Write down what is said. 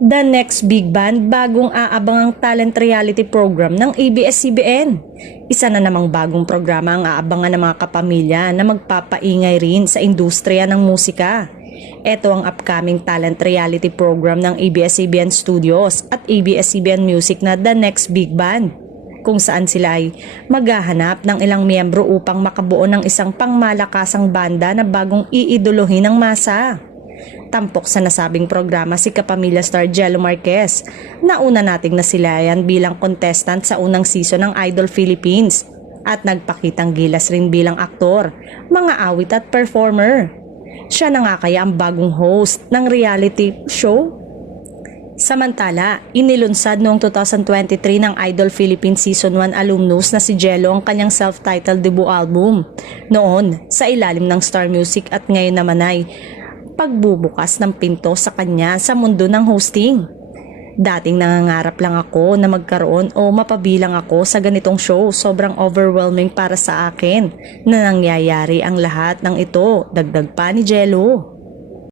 The Next Big Band, bagong aabangang talent reality program ng ABS-CBN. Isa na namang bagong programa ang aabangan ng mga kapamilya na magpapaingay rin sa industriya ng musika. Ito ang upcoming talent reality program ng ABS-CBN Studios at ABS-CBN Music na The Next Big Band, kung saan sila ay maghahanap ng ilang miyembro upang makabuo ng isang pangmalakasang banda na bagong iidolohin ng masa. Tampok sa nasabing programa si kapamilya star Jello Marquez. Nauna nating nasilayan bilang contestant sa unang season ng Idol Philippines at nagpakitang gilas rin bilang aktor, mga awit at performer. Siya na nga kaya ang bagong host ng reality show? Samantala, inilunsad noong 2023 ng Idol Philippines Season 1 alumnus na si Jello ang kanyang self-titled debut album. Noon, sa ilalim ng Star Music, at ngayon naman ay pagbubukas ng pinto sa kanya sa mundo ng hosting. Dating nangangarap lang ako na magkaroon o mapabilang ako sa ganitong show. Sobrang overwhelming para sa akin na nangyayari ang lahat ng ito, dagdag pa ni Jello.